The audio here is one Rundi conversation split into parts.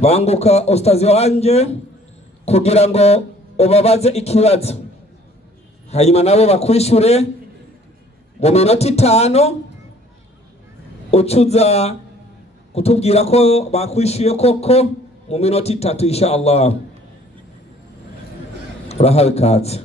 banguka ustazi wanje kugira ngo ubabaze ikibazo hanyuma nabo bakwishure mu minota 5 ucuza kutubwira ko bakwishuye koko mu minota 3 inshallah. Urahawe kaze.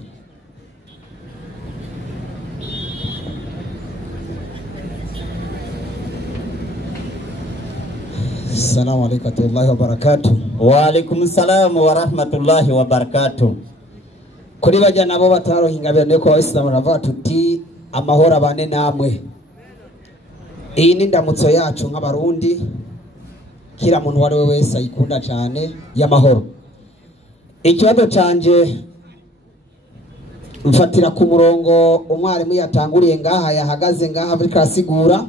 Assalamu alaikum warahmatullahi wabarakatuh. Wa alaikum salam wa rahmatullahi wa barakatuh. Kuri bajya nabo batarohinga bene ko Islam ravuga tuti amahoro abane namwe. Iyi ni ndamutso yacu nk'abarundi, kira muntu wari we wese ayikunda cyane y'amahoro. Ikibazo canje mfatira ku murongo umwarimu yatanguriye ngaha yahagaze ngaha muri klasigura,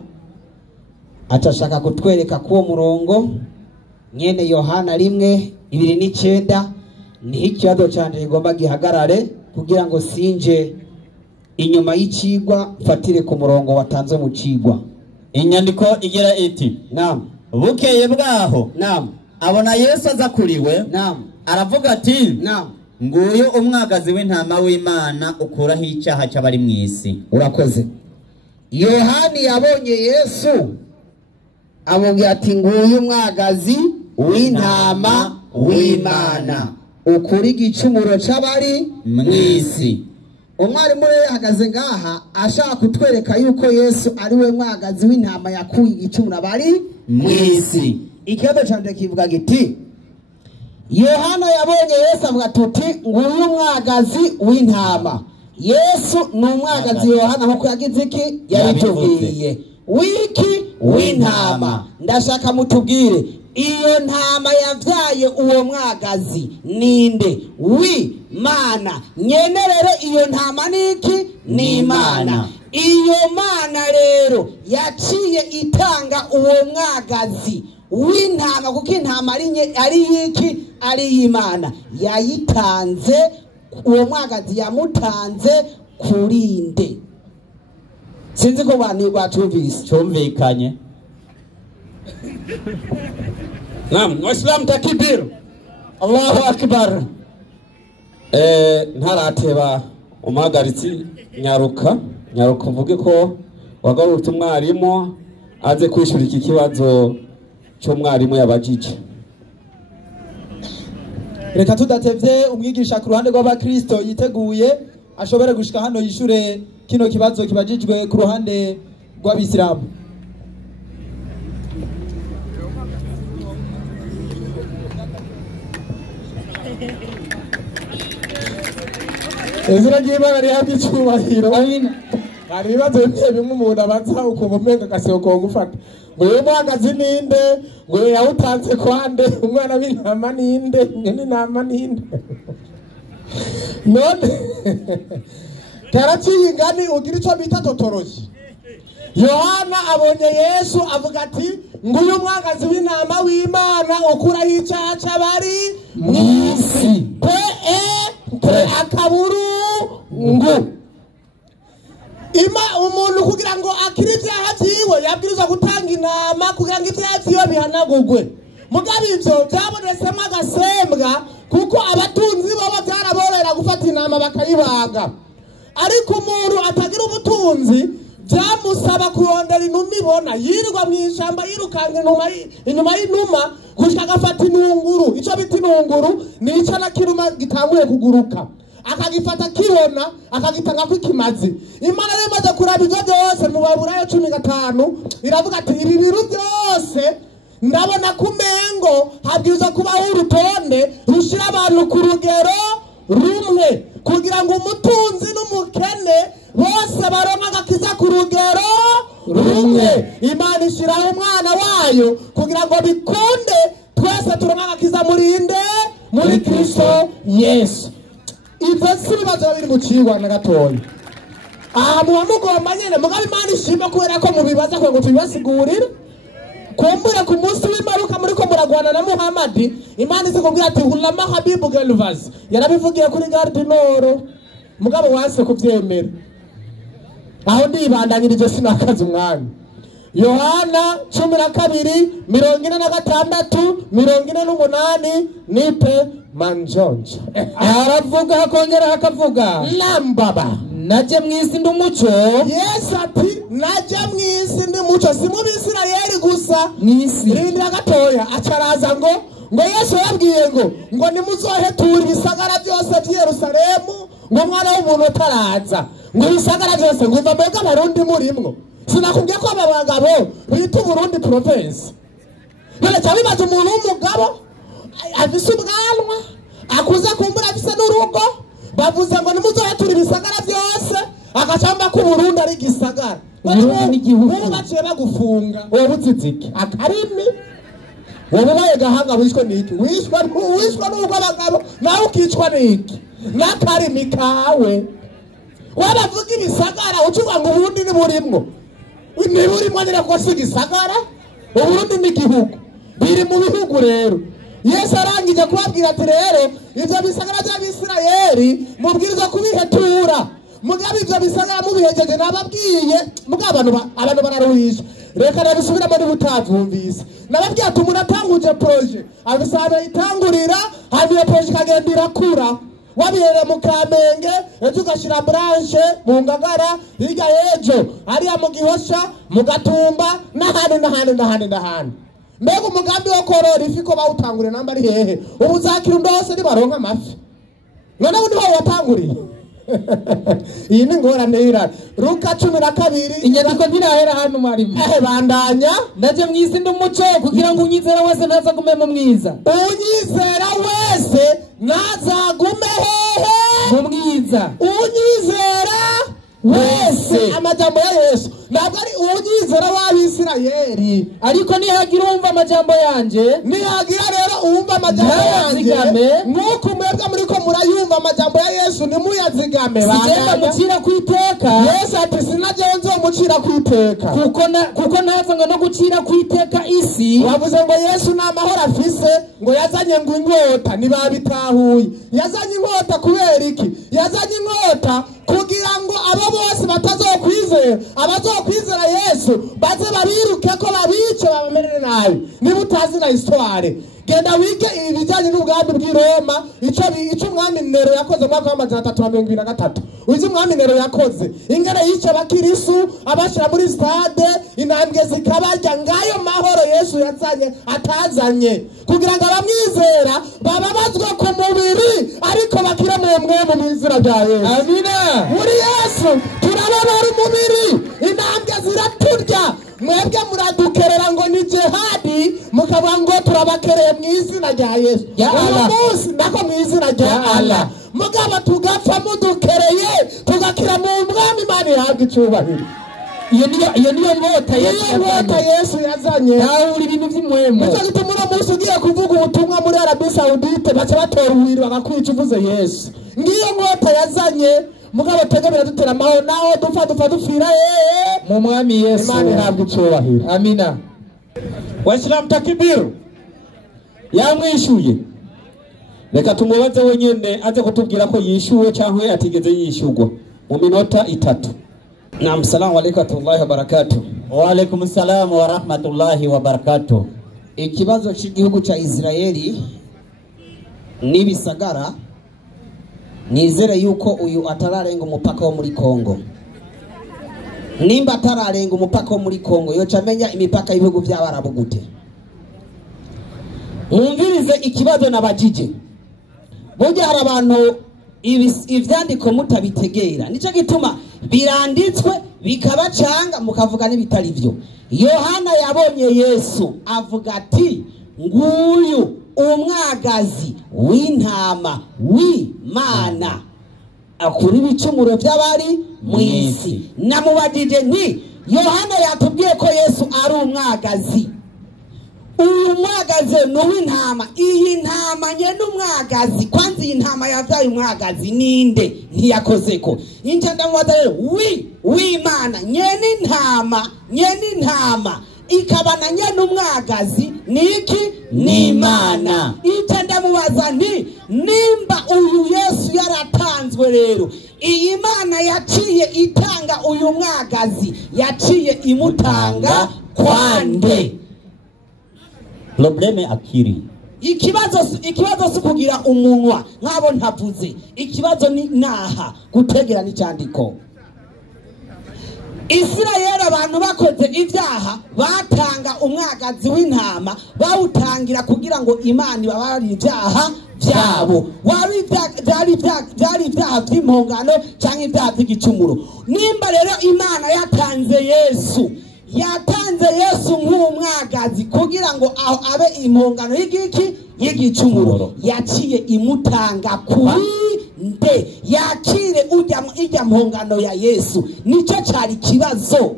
atashaka kutwereka ko murongo nyene Yohana 1:29 ni ikibazo canje igomba gihagarare kugira ngo sinje inyuma y'icigwa mfatire ku murongo watanze mu cigwa. Inyandiko igira iti naam, bukeye bwaho naam, abona Yesu aza kuriwe, naam, aravuga ati naam, nguyu umwagazi w'intama w'Imana ukuraho icyaha cy'abari mu isi. Urakoze. Yohani yabonye Yesu amubwira ati nguyu umwagazi w'intama w'Imana ukuri igicumuro c'abari mu isi. Umwarimu rero yahagaze ngaha ashaka kutwereka yuko Yesu ari we mwagazi w'intama yakuye igicumuro abari mu isi. Ikibazo canje kivuga giti Yohana yabonye Yesu avuga tuti nguyu mwagazi w'intama. Yesu ni umwagazi Yohana nkuko yagize iki yabitubwiye wiki w'intama. Ndashaka mutubwire iyo ntama yavyaye uwo mwagazi ninde? Mana. Nyene rero iyo ntama niki? Ni Imana. Iyo Mana rero yaciye itanga uwo mwagazi w'intama kuko intama ari yiki? Ari Imana. Yayitanze, uwo mwagazi yamutanze kurinde. Sinzi ko bani batubise Cyumvikanye. Naam, Waislamu takbir. Allahu akbar. Ntarateba umagaritsi nyaruka uvuge ko wagarutse umwarimu aze kwishura iki kibazo cy'umwarimu yabajije. Reka tudatevye umwigisha ku ruhande rw'abakristo yiteguye ashobore gushika hano yishure kino kibazo kibajijwe ku ruhande rw'abisilamu. Ezira ry'Imana rihabwa icyubahiro. Hari ibibazo bimwe umuntu abaza ukumva umenga gasoko gufata. Ngo uyu mwagazi ninde? Ngo yawutanze kwande? Umwana w'intama ninde? Nyene intama ninde? None karaciye ingani ugira icyo bita totoroji. Yohana abonye Yesu avuga ati nguyu mwagazi w'intama w'Imana ukuraho icyaha cy'abari mu isi. Akaburu ngo umuntu kugira ngo akire ibyaha byiwe yabwirizwa gutanga inama kugira ngo ibyaha byiwe bihanagurwe. Mugabe ibyo byabonetsemo agasembwa kuko abatunzi baba byaraborera gufata inama bakayibaga, ariko umuntu atagira ubutunzi byamusaba kurondera inuma ibona, yirirwa mu ishyamba yirukanga inyuma y'inuma gushaka agafata inunguru. Icyo bita inunguru ni icyo na kiruma gitanguye kuguruka, akagifata kibona akagitanga ko ikimazi. Imana rero imaze kuraba ibyo byose mu Baburayo 15 iravuga ati ibi biru byose ndabona kumengo habwiza kubaho urutonde rushira abantu ku rugero rumwe kugira ngo umutunzi n'umukene bose baronka agakiza ku rugero rumwe. Imana ishiraho umwana wayo kugira ngo bikunde twese turonka agakiza muri Kristo Yesu. Ibyo si bibazo biri mu cigwa na gatoya. Aha muba mugomba nyene mugabe Imana ishimwe kubera ko mubibaza ko ngo tubibasigurire. Kumbure ku munsi w'imperuka muri ko muragwana na Muhammad, Imana izikubwira ati hulama habibu galvaz. Yarabivugiye kuri Garde Nord. Mugabo wase kuvyemera. Aho ndibandanyirije sinakaza umwami. Yohana 12:46-48 nipe manjonja. aravuga hakongera hakavuga Lambaba naje mwisi ndi umuco. Yesu ati naje mwisi ndi umuco, si mu Bisirayeli gusa mwisi. Rindira gatoya acaraza ngo Yesu yabwiye ngo nimuzohetura ibisagara byose by'i Yerusalemu ngo mwana w'umuntu utaraza ngo ibisagara byose ngo umva mbega abarundi murimwo. Sinakubwiye ko aba bagabo bita Burundi province. None cyabibaza umuntu w'umugabo afise ubwanwa akuze kumbura afise n'urugo bavuze ngo nimuzohetura ibisagara byose agacamba ko Burundi ari gisagara. Burundi n'igihugu baciye bagufunga wowe utsitsike akarimi wowe baye gahanga wishwe niki wishwe n'ubwo abagabo nawe ukicwa niki n'akarimi kawe wabavuga ibisagara ucuga ngo Burundi ni burimwo nire ko si gisagara Burundi n'igihugu biri mu bihugu rero. Yesu arangije kubabwira ati rero ivyo bisagara by'Abisirayeli mubwiriza kubihetura mugabe ivyo bisagara mubihejeje nababwiye mugabo abantu bararuhisha. Reka nabisubira muri butavumvise nababwiye ati muratanguje projet abisana itangurira hanyuma projet kagenda irakura wabirere mu Kamenge ejo ugashira branche mu Ngagara hirya yejo hariya mu Gihosha mu Gatumba n'ahandi. Mbega umugambi wo korora ifi ko bawutangure namba ari hehe ubu za Kirundo hose nibaronka amafi none ubu niho watanguriye. Iyi ni ngorane y'irara. Luka 12 inyandiko ntirahera hano mwarimu. Bandanya naje mwisi ndi umuco kugira ngo unyizera wese ntazagume mu mwiza. Unyizera wese ntazagume hehe mu mwiza. Unyizera wese amajambo ya Yesu ntabwo ari unyizera w'Abisirayeli ariko nihagira umva amajambo yanje nihagira rero umva amajambo yanje nuko mwebwe muriko murayumva amajambo ya Yesu nimuyazigame bagenda mucira kwiteka. Yesu ati sinajenze umucira kwiteka kuko nazanga no gucira kwiteka isi. Wavuze ngo Yesu n'amahoro afise ngo yazanye ngo inkota ntibabitahuye. Yazanye inkota kubera iki? Yazanye inkota kugira ngo abo bose batazokwizera abazokwizera Yesu baze babiruke ko babice babamerere nabi. Niba utazi na histoire genda wige ibijyanye n'ubwami bw'i Roma ico umwami Nero yakoze mu mwaka wa 323. Uzi umwami Nero yakoze ingene yice abakirisu abashira muri stade intambwe zikabarya ngayo mahoro Yesu yazanye atazanye kugira ngo abamwizera bababazwe ku mubiri ariko bakira mu mwemu mu izina rya Yesu. Amina. Muri Yesu turababara umubiri intambwe ziraturya mwebwe muradukerera ngo ni jihadi mukavuga ngo turabakereye mu izina rya Yesu. Uyu munsi nako mu izina rya Allah mugabo tugapfa mudukereye tugakira mu mwami Imana ihabwa icyubahiro. Iyo niyo ngota Yesu yazanye uri ibintu by'imwemo. Nicyo gituma uno munsi ugiye kuvuga ubutumwa muri Arabie Saoudite baca batora uwiri bagakwica uvuze Yesu. Ngiyo ngota yazanye mugabo tegemera dutera amahoro naho dupfa dupfira mu mwami Yesu. Imana ihabwa icyubahiro. Amina. Waislamu takibiru yamwishuye. Reka tumubaze wenyene aze kutubwira ko yishuwe cyangwa atigeze yishurwa mu minota 3. Naam, salamu alaykum wa rahmatullahi wa barakatuh. Wa alaykum salam wa rahmatullahi wa barakatuh. Ikibazo cy'igihugu cya Israeli n'ibisagara nizere yuko uyu atararenga umupaka wo muri Kongo. Nimba atararenga umupaka wo muri Kongo yo camenya imipaka y'ibihugu by'Abarabu gute? Mwumvirize ikibazo nabajije. Burya hari abantu ivyandiko mutabitegera nico gituma biranditswe bikabacanga mukavuga n'ibitari byo. Yohana yabonye Yesu avuga ati nguyu umwagazi w'intama w'Imana akura ibicumuro by'abari mu isi. Namubajije nti Yohana yatubwiye ko Yesu ari umwagazi. Uyu mwagazi n'uw'intama. Iyi ntama nye n'umwagazi kwanza iyi ntama yavyaye umwagazi ninde ntiyakozeko. Inje ndamubaza rero w'Imana nye n'intama ikabana nye n'umwagazi niki n'Imana. Inje ndamubaza nti nimba uyu Yesu yaratanzwe rero iyi Mana yaciye itanga uyu mwagazi yaciye imutanga kwande. probleme akiri. Ikibazo si kugira umunwa nk'abo ntavuze, ikibazo ni naha gutegera n'icyandiko. Isirayeli abantu bakoze ibyaha batanga umwagazi w'intama, bawutangira kugira ngo Imana ibabarire ibyaha byabo. Byari ibyaha by'impongano cyangwa ibyaha by'igicumuro. Nimba rero Imana yatanze Yesu nk'umwagazi kugira ngo abe impongano y'igicumuro, yaciye imutanga kuri nde yakire ijya mpongano ya Yesu. Nicyo cyari kibazo.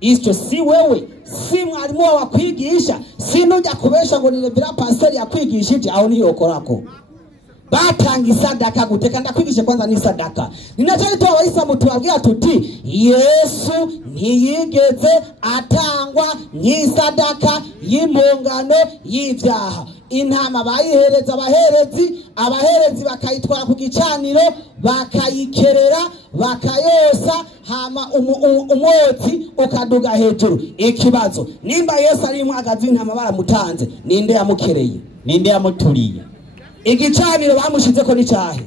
Icyo si wewe, si mwarimu wawe wakwigisha, si nujya kubesha ngo ni Revera Pastor yakwigishije, aho niyokorako. Batanga isadaka guteka, ndakwigisha kwanza ni sadaka. Ninacho ito abayisilamu tubabwira tuti Yesu ntiyigeze atangwa nk'isadaka y'impongano y'ibyaha. Intama bayihereza abaherezi bakayitwara ku gicaniro, bakayikerera, bakayosa, hama umwotsi ukaduga hejuru. Ikibazo, nimba Yesu ari umwagazi w'intama baramutanze, ninde yamukereye? Ninde yamuturiye? Igicaniro bamushize ko n'icyahe.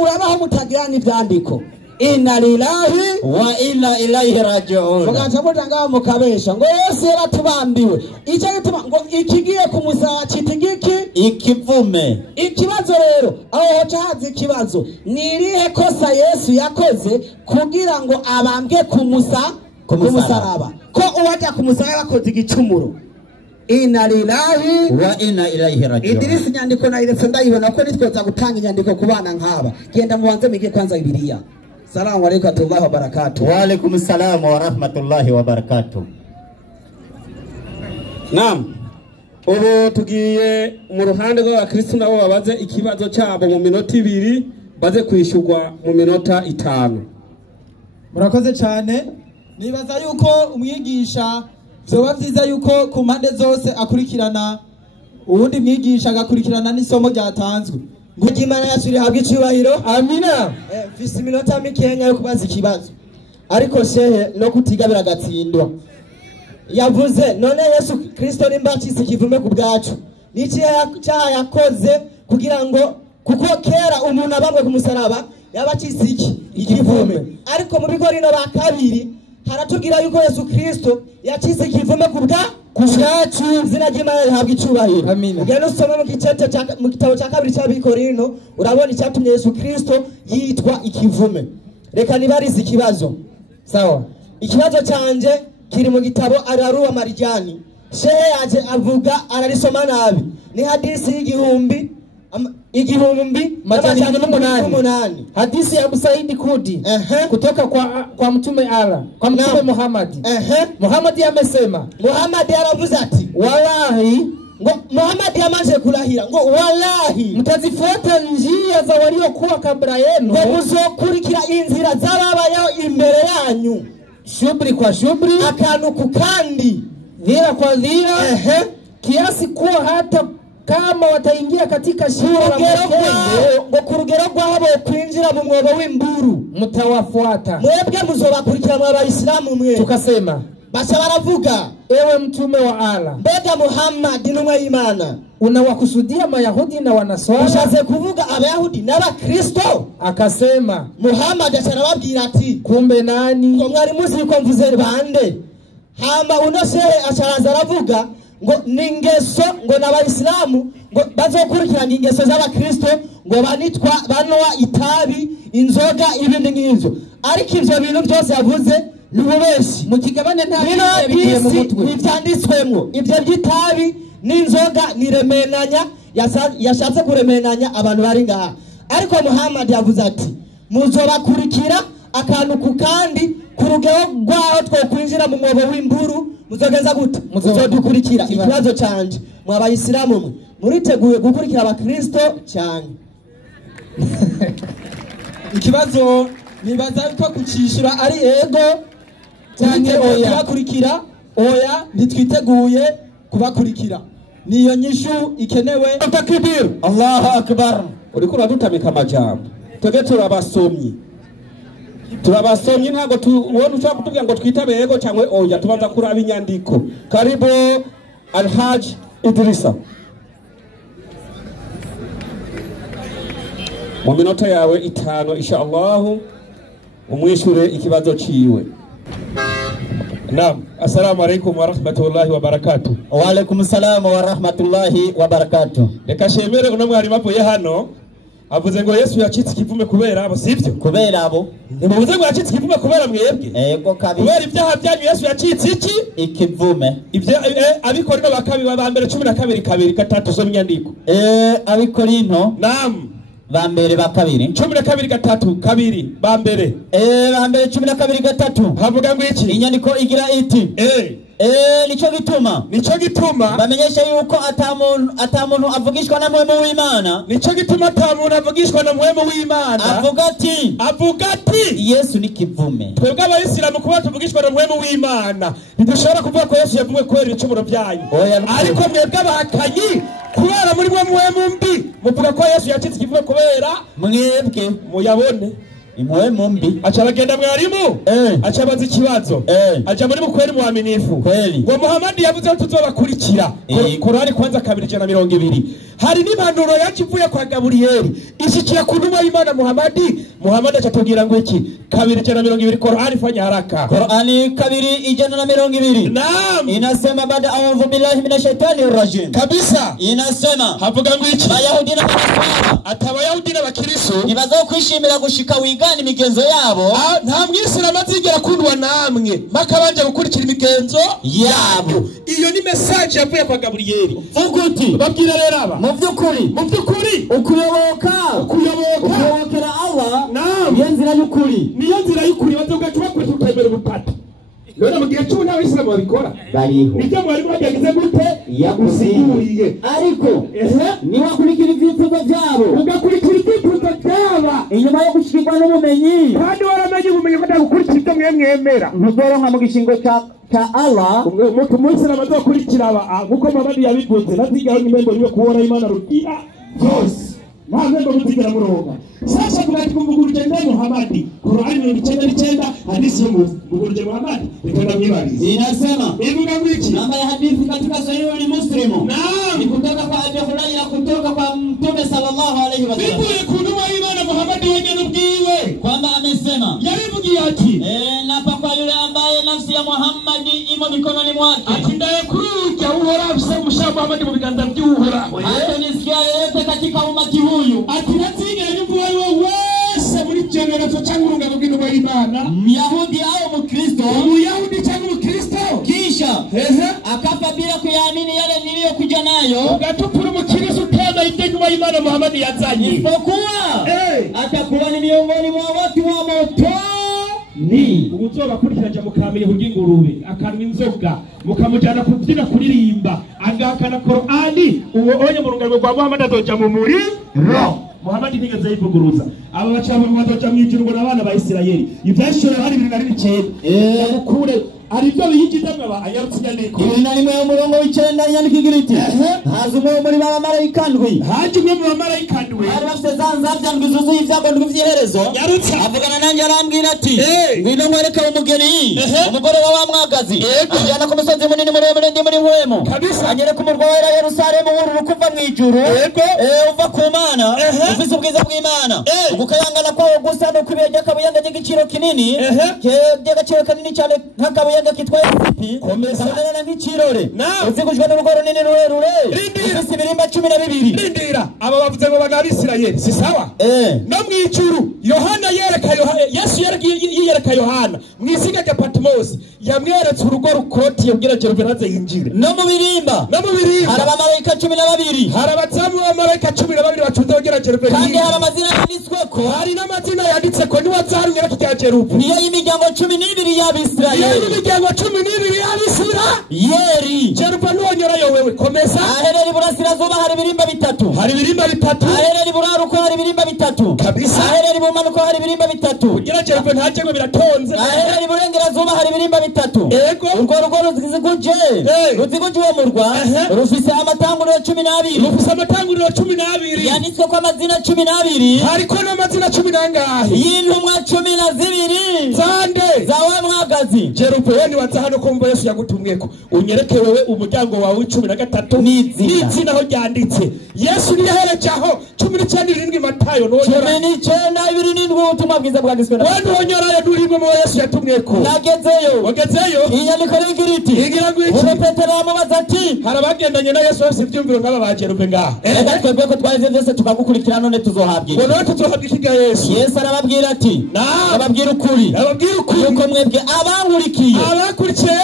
Urabaho mutagira n'ivyandiko. Inna lillahi wa inna ilaihi raji'un. Mugaca mutanga mukabesha ngo Yesu yaratubambiwe. Icyo gituma ngo ikigiye kumusaba kitigiki ikivume. Ikibazo rero aho hocahaza ikibazo, nirihe kosa Yesu yakoze kugira ngo abambwe kumusaraba? Ko uwajya kumusaraba yakoze igicumuro. Inna lillahi wa inna ilaihi raji'un. Idirisi nyandiko nayiretse ndayibona ko nitwoza gutanga inyandiko ku bana nk'aba. Genda mubanze mige kwanza Bibiliya. Salamu alaykum wa rahmatullahi wa barakatuh. Wa alaykum assalam wa rahmatullahi wa barakatuh. Naam. Ubu tugiye mu ruhande rw'abakristo nabo babaze ikibazo cyabo mu minota 2, baze kwishurwa mu minota 5. Murakoze cyane. Nibaza yuko umwigisha byoba byiza yuko ku mpande zose akurikirana ubundi mwigisha agakurikirana n'isomo ryatanzwe. Ngo Imana yacu ihabwe icyubahiro. Amina. Mfise iminota mikenya yo kubaza ikibazo, ariko shehe no kutiga biragatsindwa. Yavuze none Yesu Kristo nimbatisi kivume ku bwacu, niki cyaha yakoze kugira ngo, kuko kera umuntu abambwe ku musaraba yabacisi ikivume, ariko mu Bikorino ba 2 haratubwira yuko Yesu Kristo yacise ikivume ku bwacu. Izina ry'Imana rihabwe icyubahiro. Amina. Ugenda usoma mu gitabo cya 2 cya Bikorino, urabona icyatumye Yesu Kristo yitwa ikivume. Reka nibarize ikibazo. Sawa. Ikibazo canje kiri mu gitabo Araruwa Marijani. Shehe yaje avuga ararisoma nabi. Ni hadisi y'igihumbi majani 8. Hadisi ya Abu Saidi Kudi kutoka kwa mtume Allah, kwa mtume Muhammad. Muhammad amesema, Muhammad aravuze ati wallahi, ngo Muhammad yamaze kulahira ngo wallahi mtazifuata njia za waliokuwa kabla yenu, ngo muzokurikira inzira z'ababayo imbere yanyu, shubri kwa shubri, akantu kukandi, dhira kwa dhira, kiasi kuwa hata kama wataingia katika shimo la mkenge, ngo kurugero rwabo kwinjira mu mwobo w'imburu mutawafuata, mwebwe muzobakurikira mu Abayisilamu mwe. Tukasema basa baravuga, ewe mtume wa Allah, mbega Muhammad intumwa y'Imana, unawakusudia Mayahudi na Wanaswara? Ushaze kuvuga Abayahudi n'Abakristo? Akasema Muhammad acarababwira ati kumbe nani? Ngo mwari muzi yuko mvuze bande? Hamba uno shehe acaraza aravuga ngo ningeso, ngo n'Abayisilamu ngo bazokurikirana ingeso z'Abakristo, ngo banwa itabi, inzoga, ibindi nk'ivyo. Ariko ivyo bintu byose yavuze nububeshi mu kigabane nta bigiye mu mutwe ibyanditswemo. Ibyo by'itabi n'inzoga niremenanya, yashatse kuremenanya abantu bari ngaha. Ariko Muhammad yavuze ati muzobakurikira akantu kukandi, ku rugero rwaho two kwinjira mu mwobo w'imburu muzogenza gute? Muzodukurikira. Ikibazo canje mu Abayisilamu mwe muriteguye gukurikira Abakristo cyane? Ikibazo nibaza yuko kucishura ari ego cyane oya. Kubakurikira oya, ntitwiteguye kubakurikira. Niyo nyishu ikenewe. Takbir, Allahu akbar. Uriko uradutamika amajambo, twebwe turabasomyi. turabasomye ntago tubona ushaka kutubwira ngo twitabe yego cyangwa oya, tubanza kuraba inyandiko. Karibu Alhaj Idrisa, mu minota yawe 5 inshallah umwishure ikibazo ciwe. Naam, assalamu alaikum wa rahmatullahi wa barakatuh. Wa alaikum salam wa rahmatullahi wa barakatuh. Reka shemere uno mwarimu avuye hano avuze ngo Yesu yacitse ikivume kubera abo, sivyo? Kubera abo. Nimuvuze ngo yacitse ikivume kubera mwebwe? Yego kabisa. Kubera ibyaha byanyu Yesu yacitse iki? Ikivume. Ibyo abikorino bakabi ba mbere 12:3 zo myandiko. Abikorino. Naam. Ba mbere ba kabiri 12:3 kabiri ba mbere ba mbere 12:3 havuga ngo iki? Inyandiko igira iti nico gituma bamenyesha yuko atamuntu avugishwa na mwemu w'Imana. Nico gituma atamuntu avugishwa na mwemu w'Imana. Avuga ati Yesu ni kivume. Twebwe abayisilamu kuba tuvugishwa na mwemu w'Imana ntidushobora kuvuga ko Yesu yavuye kwera ibicumuro byanyu, ariko mwebwe abahakanyi kubera muri mwe mwemu mbi muvuga ko Yesu yacitse ikivume kubera mwebwe muyabone imwe mumbi. Acha bagenda mwarimu acha bazi ikibazo acha muri mukweri muaminifu ngo Muhammad yavuze ko tuzobakurikira. Qur'ani kwanza 2:2 hari n'impanuro yacivuye kwa Gaburiyeli ishikira ku ntumwa y'Imana Muhammad acatubwira ngo iki 2:2 Qur'ani fanya haraka. Qur'ani 2:2 naam inasema baada a'udhu billahi minash shaitani rajim kabisa. Inasema havuga ngo iki? Abayahudi n'Abakristo atabayahudi n'Abakristo ntibazokwishimira gushika wigana imigenzo yabo. Nta mwisilamu azigera kundwa namwe makabanje gukurikira imigenzo yabo. Iyo ni message yavuye kwa Gaburiyeli. Vuguti babwira rero aba mu byukuri ukuyobokera Allah niyo nzira y'ukuri bavuga ko bakwita ukwemera ubutatu. None mu gihe cy'ubu n'Abayisilamu babikora bariho nibyo mwari mwagize gute yagusiguriye, ariko niwakurikira ibyifuzo byabo ugakurikira ibyifuzo byaba inyuma yo gushikirwa n'ubumenyi kandi waramenye ubumenyi ko ndagukurikira ibyo mwemera ntuzoronka mu gishingo cha Allah. Umuntu Muislamu azokurikira aba kuko Muhammad yabivuze nazigaho nimembo niyo kuona Imana rukia byose ntabwo muzigera muronga. Sasa kumvuguruje na Muhammad Qur'ani 9:9 hadithi mvuguruje Muhammad nikaenda mwibaliza inasema ivuga ngiki namba ya hadithi katika sahihi Muslimu naam ni kutoka kwa Abu Hurairah kutoka kwa Mtume sallallahu alaihi wasallam bivuye ku ntumwa y'Imana Muhammad wenyine ubwiwe kwamba amesema yabivugiye ati napa kwa yule ambaye nafsi ya Muhammad imo mikononi mwake ati ndayakuruja uhora afise umushamu Muhammad mu biganza by'uhora hata nisikia yeyote katika umati huyu ati naziga nyumva wese muri generation cyangwa urungano rw'intumwa y'Imana Myahudi au Mkristo Muyahudi cyangwa Mkristo kisha akafa bila kuyaamini yale niliyokuja nayo ugatupura umukristo utema ibyo intumwa y'Imana Muhammad yazanye isipokuwa atakuwa ni miongoni mwa watu wa moto. Ni ubuzoba kurikiranja mukamenya hugingurube akanwa inzoga mukamujana kubyina kuririmba agakana Qur'ani uwo onye mu rungano rwa Muhammad azoja mu muri Muhammad ntigeze yivuguruza aba bacaba mu bazoja mu ijuru ngo nabana ba Isirayeli ivyashora hari 2009 yakukure aribyo biyigidamwe ba ayarutsinyandiko rimwe mu murongo w'icenda yandika igiriti haza umwe muri ba marayika ndwi haje umwe mu marayika ndwi ari bafite zanzavya ndwi zuzuye ibyago ndwi vy'iherezo yarutse avugana nanjye arambwira ati ngwino nkwereke umugeni umugore wa mwagazi ajyana ku musozi munini muremure ndi muri hwemo anyereka umurwa wera Yerusalemu w'ururu kuva mu ijuru uva ku Mana ufise ubwiza bw'Imana ukayangana kwawo gusa no kubiyega kabuyanga y'igiciro kinini y'agaciro kanini cyane nk'akabuyanga kitwa Egiputi komezana nk'ikirore uzigushwa n'urugo runini rurerure ufise ibirimba 12 rindira aba bavuze ngo bana Isirayeli si sawa no mu ijuru Yohana Yesu yereka Yohana mwisiga rya Patmos yamweretse urugo rukotiye kugira ngo Venaze yinjire no mu birimba hari abamarayika 12 hari abatsamu abamarayika 12 bacuze kugira ngo kandi hari amazina yanditsweko hari n'amazina yanditseko ni wazarungera kijya Jerufu niyo y'imiryango 12 y'Abisirayeli imiryango 12 y'Abisirayeli Jerufu nonyora wewe komeza aherera iburasirazuba hari ibirimba 3 hari ibirimba 3 aherera iburaruko hari ibirimba 3 bitatu Kabisa. aherera ibumanuko hari ibirimba bitatu kugira Jerupe ntaje ngo biratonze aherera iburengerazuba hari ibirimba bitatu Ego. urwo rugo ruziguje ruziguje uwo murwa rufise amatanguriro 12 rufise amatanguriro 12 yanditswe ko amazina 12 hariko n'amazina 10 nangahe y'intumwa 12 zande zawe mwagazi Jerupe we niwaza hano kumva Yesu yagutumweko unyereke wewe umuryango wawe 13 n'izina aho ryanditse Yesu niyaherejaho 19 Matayo no 19:27 ubutumwa bwiza bwanditswe na wewe wonyoraye durimwe mu Yesu yatumweko wagezeyo inyandiko y'igiriti igira ngo iki ubu Petero yamubaza ati harabagendanye na Yesu bose ivyumviro nk'aba ba Jerupe ngaha reka twebwe ko twarize byose tukagukurikira none tuzohabwa ngo none tuzohabwa iki ga Yesu Yesu arababwira ati ababwira ukuri yuko mwebwe abakurikiye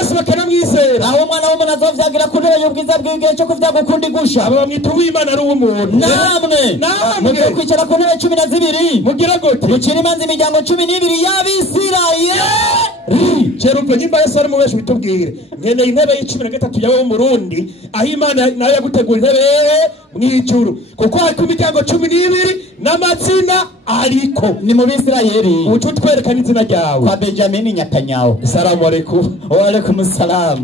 Yesu bakanamwizera aho umwana w'umuntu azovyagira ku ntebe y'ubwiza bw'igihe cyo kuvyaga ukundi gusha aba bamwita uw'Imana ari uw'umuntu namwe mugiye kwicara ku ntebe 12 mugira gute mucira imanza imiryango 12 y'Abisirayeli Jerupe nyimba Yesu ari mu benshi bitubwire nkeneye intebe y'13 yawe w'umurundi aho Imana nayo yagutegura intebe mw'ijuru kuko hari ku miryango 12 n'amazina ariko ni mu Bisirayeli ucu twerekana izina ryawe kwa Benjamin Nyatanyaho. Assalamu alaikum Wa alaikum assalam.